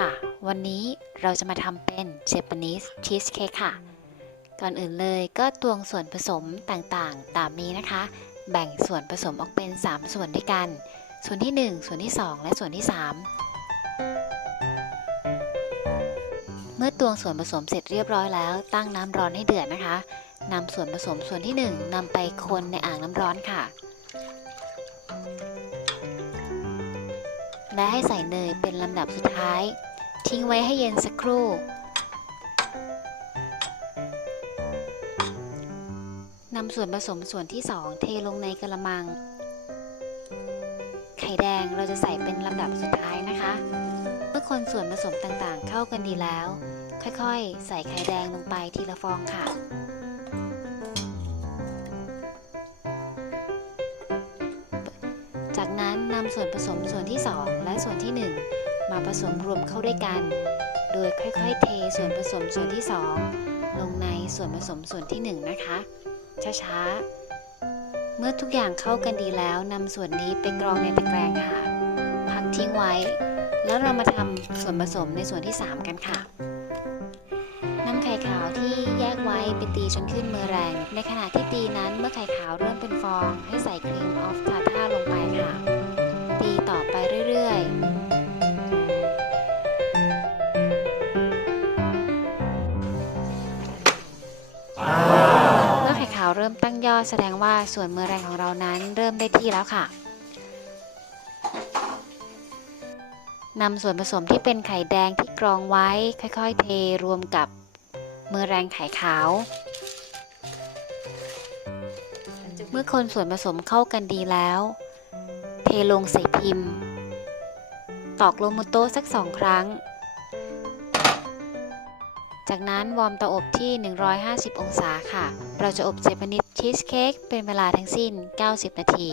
ค่ะ วันนี้เราจะมาทำเป็นเจแปนิสชีสเค้กค่ะ ก่อนอื่นเลยก็ตวงส่วนผสมต่างๆ ตามนี้นะคะ แบ่งส่วนผสมออกเป็น 3 ส่วนด้วยกัน ส่วนที่ 1 ส่วนที่ 2 และส่วนที่ 3 เมื่อตวงส่วนผสมเสร็จเรียบร้อยแล้ว ตั้งน้ำร้อนให้เดือดนะคะนำส่วนผสมส่วนที่ 1นำไปคนในอ่างน้ำร้อนค่ะและให้ใส่เนยเป็นลำดับสุดท้าย ทิ้งไว้ให้เย็นสักครู่นำส่วนผสมส่วนที่ 2 เทลงในกระมัง ไข่แดงเราจะใส่เป็นลำดับสุดท้ายนะคะ เมื่อคนส่วนผสมต่างๆ เข้ากันดีแล้ว ค่อยๆ ใส่ไข่แดงลงไปทีละฟองค่ะ จากนั้นนำส่วนผสมส่วนที่ 2 และส่วนที่1 มาผสมรวมเข้าด้วยกัน โดยค่อยๆ เทส่วนผสมส่วนที่ 2 ลงในส่วนผสมส่วนที่ 1 นะคะ ช้าๆ เมื่อทุกอย่างเข้ากันดีแล้วนำส่วนนี้ไปกรองในตะแกรงค่ะ พักทิ้งไว้ แล้วเรามาทำส่วนผสมในส่วนที่ 3 กันค่ะนำไข่ขาวที่แยกไว้ไปตีจนขึ้นมือแรง ในขณะที่ตีนั้นเมื่อไข่ขาวเริ่มเป็นฟอง ให้ใส่ครีมออฟทาท่าลงไปค่ะ ตีต่อไปเรื่อยๆ เริ่มตั้งยอดแสดงว่าส่วนมือแรงของเรานั้นเริ่มได้ที่แล้วค่ะนำส่วนผสมที่เป็นไข่แดงที่กรองไว้ ค่อยๆ เทรวมกับมือแรงไข่ขาว เมื่อคนส่วนผสมเข้ากันดีแล้ว เทลงใส่พิมพ์ ตอกลงบนโต๊ะสักสองครั้ง จากนั้นวอร์มเตาอบที่ 150 องศาค่ะ เราจะอบเจแปนิสชีสเค้กเป็นเวลาทั้งสิ้น 90 นาที